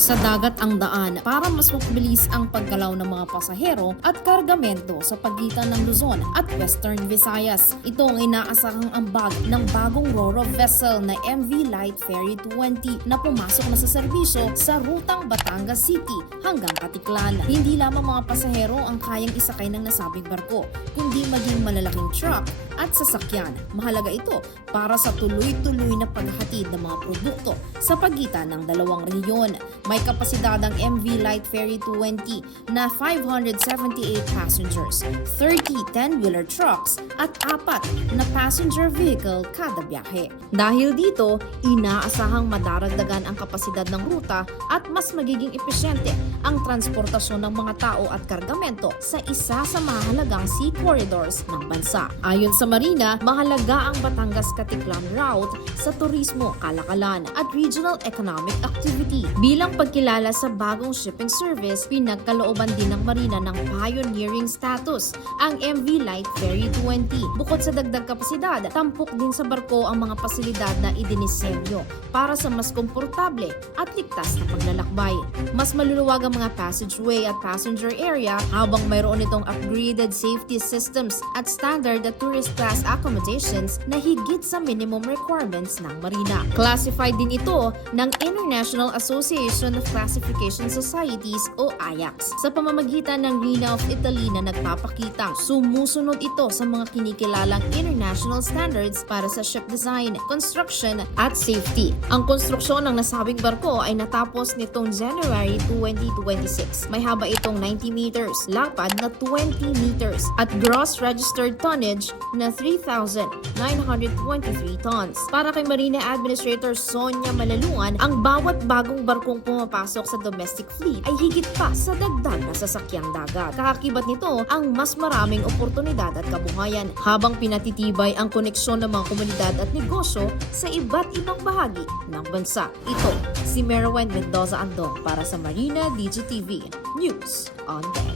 Sa dagat ang daan para mas mabilis ang paggalaw ng mga pasahero at kargamento sa pagitan ng Luzon at Western Visayas. Ito ang inaasahang ambag ng bagong ro-ro vessel na MV Light Ferry 20 na pumasok na sa serbisyo sa rutang Batangas City hanggang Katiklan. Hindi lamang mga pasahero ang kayang isakay ng nasabing barko, kundi maging malalaking truck at sasakyan. Mahalaga ito para sa tuloy-tuloy na paghatid ng mga produkto sa pagitan ng dalawang rehiyon. May kapasidad ang MV Light Ferry 20 na 578 passengers, 30 10-wheeler trucks at 4 na passenger vehicle kada biyahe. Dahil dito, inaasahang madaragdagan ang kapasidad ng ruta at mas magiging epesyente ang transportasyon ng mga tao at kargamento sa isa sa mahalagang sea corridors ng bansa. Ayon sa Marina, mahalaga ang Batangas-Katiklan route sa turismo, kalakalan at regional economic activity. Bilang pagkilala sa bagong shipping service, pinagkalooban din ng Marina ng pioneering status ang MV Light Ferry 20. Bukod sa dagdag kapasidad, tampok din sa barko ang mga pasilidad na idinisenyo para sa mas komportable at ligtas na paglalakbay. Mas maluluwag ang mga passageway at passenger area habang mayroon itong upgraded safety systems at standard at tourist class accommodations na higit sa minimum requirements ng Marina. Classified din ito ng International Association of Classification Societies o AIAX sa pamamagitan ng Rina of Italy na nagpapakitang sumusunod ito sa mga kinikilalang international standards para sa ship design, construction at safety. Ang konstruksyon ng nasabing barko ay natapos nitong January 2026. May haba itong 90 meters, lapad na 20 meters at gross registered tonnage na 3,923 tons. Para kay Marina Administrator Sonia Malalungan, ang bawat bagong barkong pumapasok sa domestic fleet ay higit pa sa dagdag na sasakyang dagat. Kaakibat nito ang mas maraming oportunidad at kabuhayan habang pinatitibay ang koneksyon ng mga komunidad at negosyo sa iba't ibang bahagi ng bansa. Ito si Merwin Mendoza Andong para sa Marina DGTV News on the